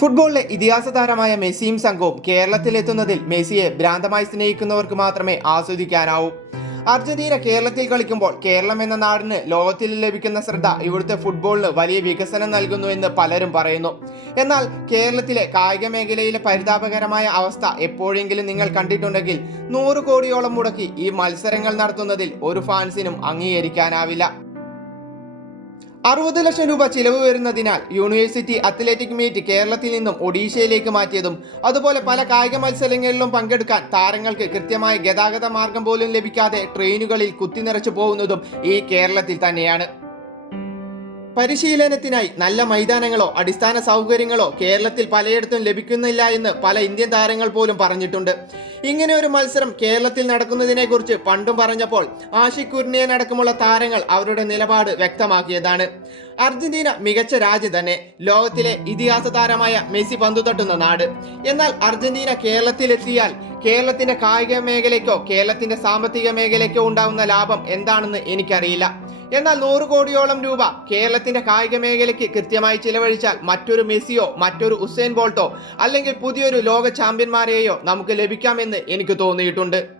ഫുട്ബോളിലെ ഇതിഹാസ താരമായ മെസ്സിയും സംഘവും കേരളത്തിലെത്തുന്നതിൽ മെസ്സിയെ ഭ്രാന്തമായി സ്നേഹിക്കുന്നവർക്ക് മാത്രമേ ആസ്വദിക്കാനാവൂ. അർജന്റീന കേരളത്തിൽ കളിക്കുമ്പോൾ കേരളം എന്ന നാടിന് ലോകത്തിൽ ലഭിക്കുന്ന ശ്രദ്ധ ഇവിടുത്തെ ഫുട്ബോളിന് വലിയ വികസനം നൽകുന്നു എന്ന് പലരും പറയുന്നു. എന്നാൽ കേരളത്തിലെ കായിക മേഖലയിലെ പരിതാപകരമായ അവസ്ഥ എപ്പോഴെങ്കിലും നിങ്ങൾ കണ്ടിട്ടുണ്ടെങ്കിൽ നൂറ് കോടിയോളം മുടക്കി ഈ മത്സരങ്ങൾ നടത്തുന്നതിൽ ഒരു ഫാൻസിനും അംഗീകരിക്കാനാവില്ല. അറുപത് ലക്ഷം രൂപ ചിലവ് വരുന്നതിനാൽ യൂണിവേഴ്സിറ്റി അത്ലറ്റിക് മീറ്റ് കേരളത്തിൽ നിന്നും ഒഡീഷയിലേക്ക് മാറ്റിയതും അതുപോലെ പല കായിക മത്സരങ്ങളിലും പങ്കെടുക്കാൻ താരങ്ങൾക്ക് കൃത്യമായ ഗതാഗത മാർഗം പോലും ലഭിക്കാതെ ട്രെയിനുകളിൽ കുത്തിനിറച്ചു പോകുന്നതും ഈ കേരളത്തിൽ തന്നെയാണ്. പരിശീലനത്തിനായി നല്ല മൈതാനങ്ങളോ അടിസ്ഥാന സൗകര്യങ്ങളോ കേരളത്തിൽ പലയിടത്തും ലഭിക്കുന്നില്ല എന്ന് പല ഇന്ത്യൻ താരങ്ങൾ പോലും പറഞ്ഞിട്ടുണ്ട്. ഇങ്ങനെ ഒരു മത്സരം കേരളത്തിൽ നടക്കുന്നതിനെക്കുറിച്ച് പണ്ടും പറഞ്ഞപ്പോൾ ആഷിഖ് അടക്കമുള്ള താരങ്ങൾ അവരുടെ നിലപാട് വ്യക്തമാക്കിയതാണ്. അർജന്റീന മികച്ച രാജ്യം തന്നെ ലോകത്തിലെ ഇതിഹാസ താരമായ മെസ്സി പന്തു തട്ടുന്ന നാട്. എന്നാൽ അർജന്റീന കേരളത്തിലെത്തിയാൽ കേരളത്തിന്റെ കായിക മേഖലയ്ക്കോ കേരളത്തിന്റെ സാമ്പത്തിക മേഖലയ്ക്കോ ഉണ്ടാവുന്ന ലാഭം എന്താണെന്ന് എനിക്കറിയില്ല. എന്നാൽ നൂറ് കോടിയോളം രൂപ കേരളത്തിന്റെ കായിക മേഖലയ്ക്ക് കൃത്യമായി ചിലവഴിച്ചാൽ മറ്റൊരു മെസ്സിയോ മറ്റൊരു ഉസൈൻ ബോൾട്ടോ അല്ലെങ്കിൽ പുതിയൊരു ലോക ചാമ്പ്യന്മാരെയോ നമുക്ക് ലഭിക്കാമെന്ന് എനിക്ക് തോന്നിയിട്ടുണ്ട്.